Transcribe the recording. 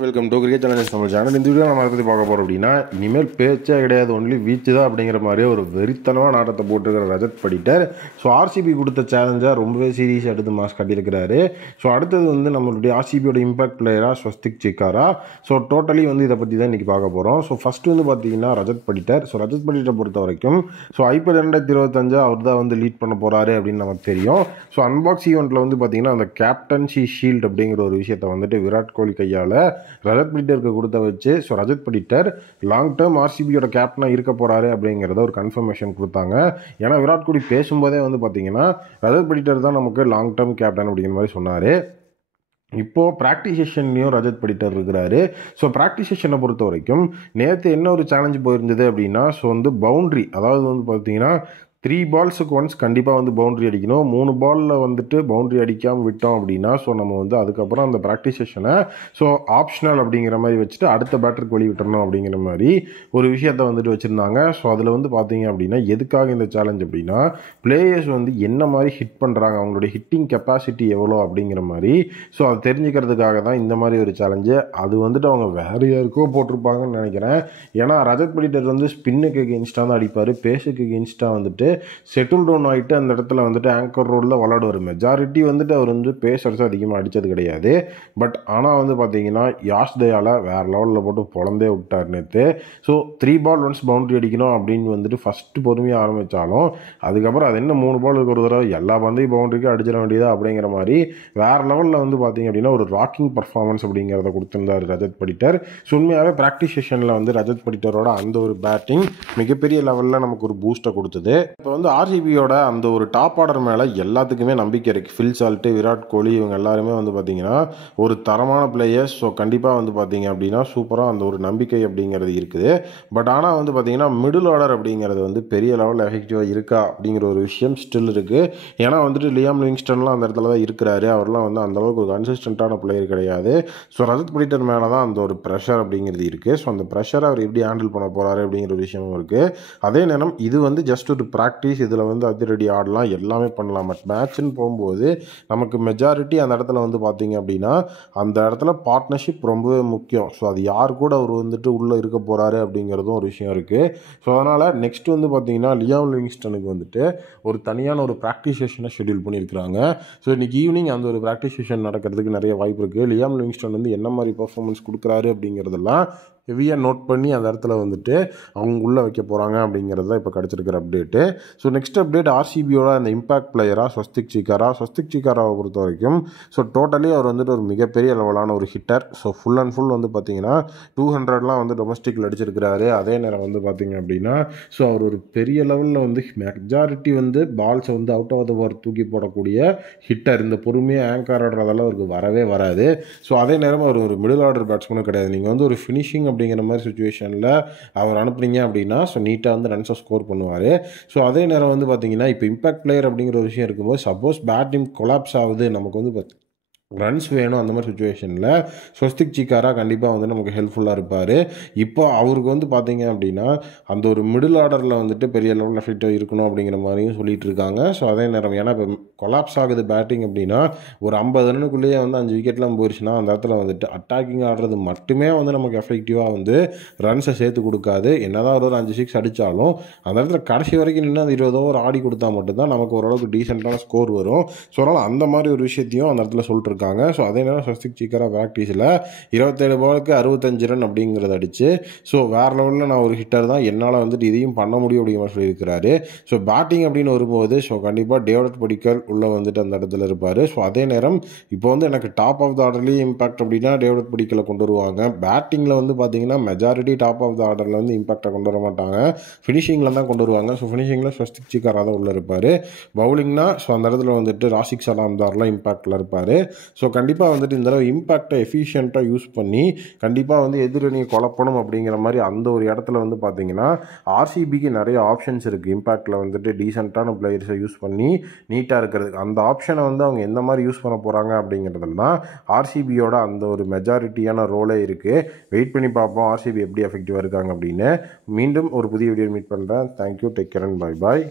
Welcome to cricket channels Tamil channel. இந்த video நம்ம அதை பற்றி பார்க்க போகிறோம் அப்படின்னா, இனிமேல் பேச்சே கிடையாது, ஒன்லி வீச்சு தான் அப்படிங்கிற மாதிரியே ஒரு வெறித்தனமான ஆட்டத்தை போட்டிருக்கிற ரஜத் படிட்டர். ஸோ ஆர்சிபி கொடுத்த சேலஞ்சாக ரொம்பவே சீரியஸாக எடுத்து மாஸ் காட்டியிருக்கிறாரு. ஸோ அடுத்தது நம்மளுடைய ஆர்சிபியோட இம்பாக்ட் பிளேயராக ஸ்வஸ்திக் சிக்காரா. ஸோ டோட்டலி இதை பற்றி தான் இன்றைக்கி பார்க்க போகிறோம். ஸோ ஃபஸ்ட்டு பார்த்தீங்கன்னா ரஜத் படிட்டர். ஸோ ரஜத் படிட்டரை பொறுத்த வரைக்கும் ஐபிஎல் 2025 அவர் தான் லீட் பண்ண போகிறாரு அப்படின்னு நமக்கு தெரியும். ஸோ அன்பாக்ஸ் ஈவெண்ட்டில் பார்த்தீங்கன்னா அந்த கேப்டன்சி ஷீல்டு அப்படிங்கிற ஒரு விஷயத்தை விராட் கோலி கையால் ரஜத் படிட்டருக்கு கொடுத்த வச்சு ரஜத் படிட்டர் லாங் டேர்ம் ஆர்சிபியோட கேப்டனாக இருக்க போகிறாரு அப்படிங்கிறத ஒரு கன்ஃபர்மேஷன் கொடுத்தாங்க. ஏன்னா விராட் கோலி பேசும்போதே பார்த்தீங்கன்னா ரஜத் படிட்டர் தான் நமக்கு லாங் டேர்ம் கேப்டன் அப்படிங்கிற மாதிரி சொன்னார். இப்போது ப்ராக்டிஸ் செஷன்லேயும் ரஜத் படிட்டர் இருக்கிறாரு. ஸோ ப்ராக்டிஸ் செஷனை பொறுத்த வரைக்கும் நேற்று என்ன ஒரு சேலஞ்ச் போயிருந்தது அப்படின்னா, பவுண்ட்ரி, அதாவது பார்த்தீங்கன்னா 3 பால்ஸுக்கு ஒன்ஸ் கண்டிப்பாக பவுண்ட்ரி அடிக்கணும். 3 பாலில் பவுண்ட்ரி அடிக்காமல் விட்டோம் அப்படின்னா நம்ம அதுக்கப்புறம் அந்த ப்ராக்டிஸ் செஷனை ஆப்ஷனல் அப்படிங்கிற மாதிரி வச்சுட்டு அடுத்த பேட்டருக்கு வழி விட்டுறணும் அப்படிங்கிற மாதிரி ஒரு விஷயத்தை வச்சுருந்தாங்க. ஸோ அதில் பார்த்தீங்க அப்படின்னா எதுக்காக இந்த சேலஞ்ச் அப்படின்னா, பிளேயர்ஸ் என்ன மாதிரி ஹிட் பண்ணுறாங்க, அவங்களுடைய ஹிட்டிங் கெப்பாசிட்டி எவ்வளோ அப்படிங்கிற மாதிரி அதை தெரிஞ்சுக்கிறதுக்காக தான் இந்த மாதிரி ஒரு சேலஞ்சு. அது அவங்க வேறு யாருக்கோ போட்டிருப்பாங்கன்னு நினைக்கிறேன். ஏன்னா ரஜத் படிட்டர் ஸ்பின்னுக்கு எகெயின்ஸ்டாக தான் அடிப்பார், பேஸுக்கு எகெயின்ஸ்டாக செட்டில் டவுன் ஆகிட்டு அந்த இடத்துல ஆங்கர் ரோலில் விளாடுவார். மெஜாரிட்டி அவர் பேசர்ஸ் அதிகமாக அடித்தது கிடையாது. பட் ஆனால் பார்த்தீங்கன்னா யாஷ் தயாலை வேறு லெவலில் போட்டு பொழந்தே விட்டார் நேற்று. ஸோ 3 பால் ஒன்ஸ் பவுண்ட்ரி அடிக்கணும் அப்படின்னு ஃபஸ்ட்டு பொறுமையாக ஆரம்பித்தாலும் அதுக்கப்புறம் அது என்ன 3 பால் ஒரு தடவை எல்லா பந்தையும் பவுண்ட்ரிக்கு அடிச்சிட வேண்டியதா அப்படிங்கிற மாதிரி வேறு லெவலில் பார்த்தீங்க அப்படின்னா ஒரு ராக்கிங் பர்ஃபார்மன்ஸ் அப்படிங்கிறத கொடுத்துருந்தார் ரஜத் படிட்டர். ஸோ உண்மையாகவே ப்ராக்டிஸ் செஷனில் ரஜத் படிட்டரோட அந்த ஒரு பேட்டிங் மிகப்பெரிய லெவலில் நமக்கு ஒரு பூஸ்ட்டை கொடுத்தது. இப்போ ஆர்சிபியோட அந்த ஒரு டாப் ஆர்டர் மேலே எல்லாத்துக்குமே நம்பிக்கை இருக்குது. ஃபில் சால்ட்டு, விராட் கோலி, இவங்க எல்லாருமே பார்த்தீங்கன்னா ஒரு தரமான பிளேயர்ஸ். ஸோ கண்டிப்பாக பார்த்தீங்க அப்படின்னா சூப்பராக அந்த ஒரு நம்பிக்கை அப்படிங்கிறது இருக்குது. பட் ஆனால் பார்த்தீங்கன்னா மிடில் ஆர்டர் அப்படிங்கிறது பெரிய லெவலில் எஃபெக்டிவாக இருக்கா அப்படிங்கிற ஒரு விஷயம் ஸ்டில் இருக்குது. ஏன்னா லியாம் லிவிங்ஸ்டன்லாம் அந்த இடத்துல தான் இருக்கிறாரு. அவர்லாம் அந்தளவுக்கு ஒரு கன்சிஸ்டண்ட்டான பிளேயர் கிடையாது. ஸோ ரஜத் படிட்டர் மேலே தான் அந்த ஒரு ப்ரெஷர் அப்படிங்கிறது இருக்குது. ஸோ அந்த ப்ரெஷரை அவர் எப்படி ஹேண்டில் பண்ண போகிறாரு அப்படிங்கிற ஒரு விஷயமும் இருக்குது. அதே நேரம் இது ஜஸ்ட் ஒரு ப்ராக்டிஸ், இதில் அதிரடி ஆடலாம், எல்லாமே பண்ணலாம். பட் மேட்ச்னு போகும்போது நமக்கு மெஜாரிட்டி அந்த இடத்துல பார்த்தீங்க அப்படின்னா அந்த இடத்துல பார்ட்னர்ஷிப் ரொம்பவே முக்கியம். ஸோ அது யார் கூட அவர் உள்ளே இருக்க போகிறாரு அப்படிங்கிறதும் ஒரு விஷயம் இருக்குது. ஸோ அதனால் நெக்ஸ்ட் பார்த்தீங்கன்னா லியாம் லிவிங்ஸ்டனுக்கு ஒரு தனியான ஒரு ப்ராக்டிஸ் செஷனை ஷெட்யூல் பண்ணியிருக்கிறாங்க. ஸோ இன்றைக்கி ஈவினிங் அந்த ஒரு ப்ராக்டிஸ் செஷன் நடக்கிறதுக்கு நிறைய வாய்ப்பு இருக்குது. லியாம் லிவிங்ஸ்டன் என்ன மாதிரி பர்ஃபார்மன்ஸ் கொடுக்குறாரு அப்படிங்கிறதெல்லாம் ஹெவியாக நோட் பண்ணி அந்த இடத்துல அவங்க உள்ளே வைக்க போகிறாங்க அப்படிங்கிறது தான் இப்போ கிடச்சிருக்கிற அப்டேட்டு. ஸோ நெக்ஸ்ட் அப்டேட் ஆர்சிபியோட அந்த இம்பாக்ட் பிளேயராக ஸ்வஸ்திக் சிக்காராவை பொறுத்த வரைக்கும் டோட்டலி அவர் ஒரு மிகப்பெரிய லெவலான ஒரு hitter. So full and full பார்த்தீங்கன்னா 200லாம் டொமஸ்டிக்கில் அடிச்சிருக்கிறாரு. அதே நேரம் பார்த்தீங்க அப்படின்னா அவர் ஒரு பெரிய லெவலில் மெஜாரிட்டி பால்ஸை அவுட் ஆஃப் த பார் தூக்கி போடக்கூடிய ஹிட்டர். இந்த பொறுமையாக ஆங்கர் ஆடுறதெல்லாம் அவருக்கு வரவே வராது. ஸோ அதே நேரம் அவர் ஒரு மிடில் ஆர்டர் பேட்ஸ்மேனும் கிடையாது. நீங்கள் ஒரு ஃபினிஷிங் அப்படிங்கிற மாதிரி சுச்சுவேஷனில் அவர் அனுப்புனீங்க அப்படின்னா நீட்டாக ரன்ஸை ஸ்கோர் பண்ணுவார். ஸோ அதே நேரம் பார்த்தீங்கன்னா இப்போ இம்பாக்ட் பிளேயர் அப்படிங்கிற ஒரு விஷயம் இருக்கும்போது சப்போஸ் பேட்டிங் கொலாப்ஸ் ஆகுது, நமக்கு ரன்ஸ் வேணும், அந்த மாதிரி சுச்சுவேஷனில் ஸ்வஸ்திக் சிக்காரா கண்டிப்பாக நமக்கு ஹெல்ப்ஃபுல்லாக இருப்பார். இப்போ அவருக்கு பார்த்தீங்க அப்படின்னா அந்த ஒரு மிடில் ஆர்டரில் பெரிய லெவலில் எஃபெக்டாக இருக்கணும் அப்படிங்கிற மாதிரியும் சொல்லிட்டு இருக்காங்க. ஸோ அதே நேரம் ஏன்னா இப்போ கொலாப்ஸ் ஆகுது பேட்டிங் அப்படின்னா ஒரு 50 ரன்னுக்குள்ளேயே 5 விக்கெட்லாம் போயிடுச்சுன்னா அந்த இடத்துல அட்டாக்கிங் ஆடுறது மட்டுமே நமக்கு எஃபெக்டிவாக ரன்ஸை சேர்த்து கொடுக்காது. என்னதான் ஒரு 5 6 அடித்தாலும் அந்த இடத்துல கடைசி வரைக்கும் நின்று அந்த 20 ஓவர் ஆடி கொடுத்தா மட்டும்தான் நமக்கு ஓரளவுக்கு டீசெண்டான ஸ்கோர் வரும். ஸோ அதனால் அந்த மாதிரி ஒரு விஷயத்தையும் அந்த இடத்துல சொல்லிட்டு இருக்காங்க. ஸோ அதே நேரம் ஸ்வஸ்திக் சிக்காரா ப்ராக்டிஸில் 27 பாலுக்கு 65 ரன் அப்படிங்கிறத அடிச்சு வேறு லெவலில் நான் ஒரு ஹிட்டர் தான், என்னால் இதையும் பண்ண முடியும் அப்படிங்கிற மாதிரி சொல்லியிருக்கிறாரு. ஸோ பேட்டிங் அப்படின்னு வரும்போது கண்டிப்பாக டேவிட் படிக்கல் உள்ளே அந்த இடத்துல இருப்பார். ஸோ அதே நேரம் இப்போ எனக்கு டாப் ஆஃப் த ஆர்டர்லேயும் இம்பாக்ட் அப்படின்னா டேவிட் படிக்கலை கொண்டு வருவாங்க. பேட்டிங்கில் பார்த்தீங்கன்னா மெஜாரிட்டி டாப் ஆஃப் த ஆர்டரில் இம்பாக்டை கொண்டு வர மாட்டாங்க, ஃபினிஷிங்கில் தான் கொண்டு வருவாங்க. ஸோ ஃபினிஷிங்கில் ஸ்வஸ்திக் சிக்காரா தான் உள்ளே இருப்பார். பவுலிங்னா அந்த இடத்துல ராசிக் சலாம்தார்லாம் இம்பாக்டில் இருப்பார். ஸோ கண்டிப்பாக இந்த தடவை இம்பாக்டை எஃபிஷியண்ட்டாக யூஸ் பண்ணி கண்டிப்பாக எதிரணியை குழப்பணும் அப்படிங்கிற மாதிரி அந்த ஒரு இடத்துல பார்த்தீங்கன்னா ஆர்சிபிக்கு நிறைய ஆப்ஷன்ஸ் இருக்குது. இம்பாக்டில் டீசெண்டான பிளேயர்ஸை யூஸ் பண்ணி நீட்டாக இருக்கிறதுக்கு அந்த ஆப்ஷனை அவங்க எந்த மாதிரி யூஸ் பண்ண போகிறாங்க அப்படிங்கிறதுல தான் ஆர்சிபியோட அந்த ஒரு மெஜாரிட்டியான ரோலே இருக்குது. வெயிட் பண்ணி பார்ப்போம் ஆர்சிபி எப்படி எஃபெக்டிவாக இருக்காங்க அப்படின்னு. மீண்டும் ஒரு புதிய வீடியோ மீட் பண்ணுறேன். Thank you, take care and bye bye.